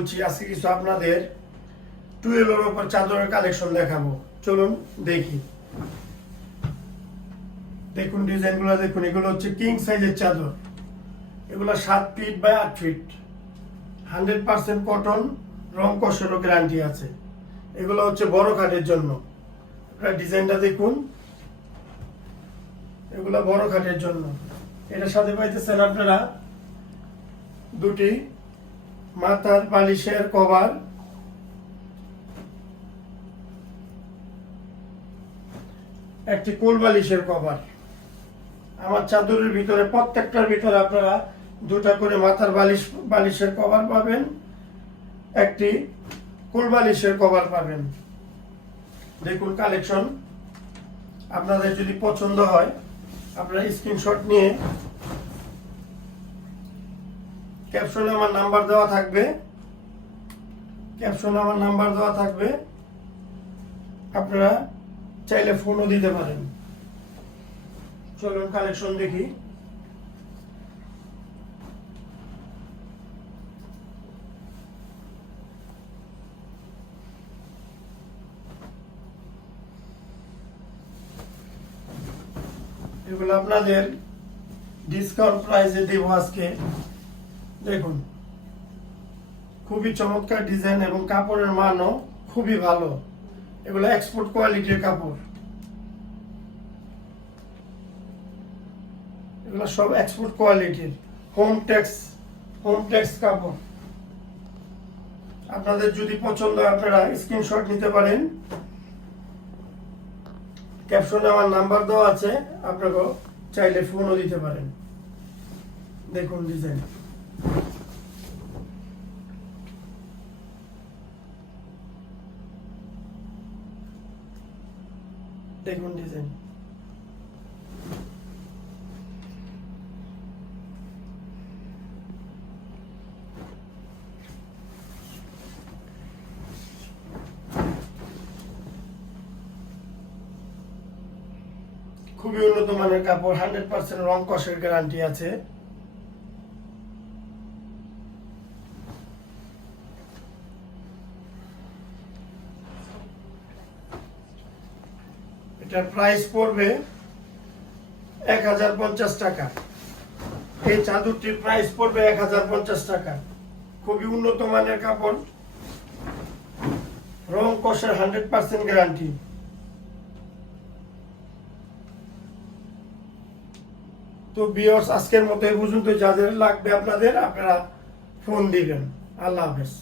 আজকে কিছু আপনাদের টুয়েলের উপর চাদরের কালেকশন দেখাবো। চলুন দেখি। দেখুন ডিজাইনগুলো দেখুন, এগুলো হচ্ছে কিং সাইজের চাদর। এগুলো 7 ফিট বাই 8 ফিট, 100% কটন, রং কষেরও গ্যারান্টি আছে। এগুলো হচ্ছে বড় খাটের জন্য। আপনারা ডিজাইনটা দেখুন, এগুলো বড় খাটের জন্য। এটার সাথে পাইতেছেন আপনারা দুটি মাথার বালিশের কভার, একটি কোল বালিশের কভার। আমার চাদরের ভিতরে প্রত্যেকটার ভিতরে আপনারা দুটা করে মাথার বালিশের কভার পাবেন, একটি কোল বালিশের কভার পাবেন। দেখুন কালেকশন, আপনাদের যদি পছন্দ হয় আপনারা স্ক্রিনশট নিয়ে, ক্যাপশনে আমার নাম্বার দেওয়া থাকবে, আপনারা চাইলে ফোনও দিতে পারেন। চলুন কালেকশন দেখি। এগুলো আপনাদের ডিসকাউন্ট প্রাইসে দেব আজকে। দেখুন খুবই চমৎকার ডিজাইন এবং কাপড়ের মানও খুবই ভালো। এগুলো এক্সপোর্ট কোয়ালিটির কাপড়, এগুলো সব এক্সপোর্ট কোয়ালিটির হোম টেক্স কাপড়। আপনাদের যদি পছন্দ হয় আপনারা স্ক্রিনশট নিতে পারেন। ক্যাপশনে আমার নাম্বার দেওয়া আছে, আপনাকেও চাইলে ফোনও দিতে পারেন। দেখুন ডিজাইন, দেখুন ডিজাইন। খুবই উন্নত মানের কাপড়, 100% রং কষের গ্যারান্টি আছে। এটার প্রাইস পড়বে 1050 টাকা। এই চাদরটির প্রাইস পড়বে 1050 টাকা। খুবই উন্নত মানের কাপড়, রং কষের 100% গ্যারান্টি। তো ভিউয়ার্স, আজকের মতো এই পর্যন্ত। যাদের লাগবে আপনারা ফোন দিবেন। আল্লাহ হাফেজ।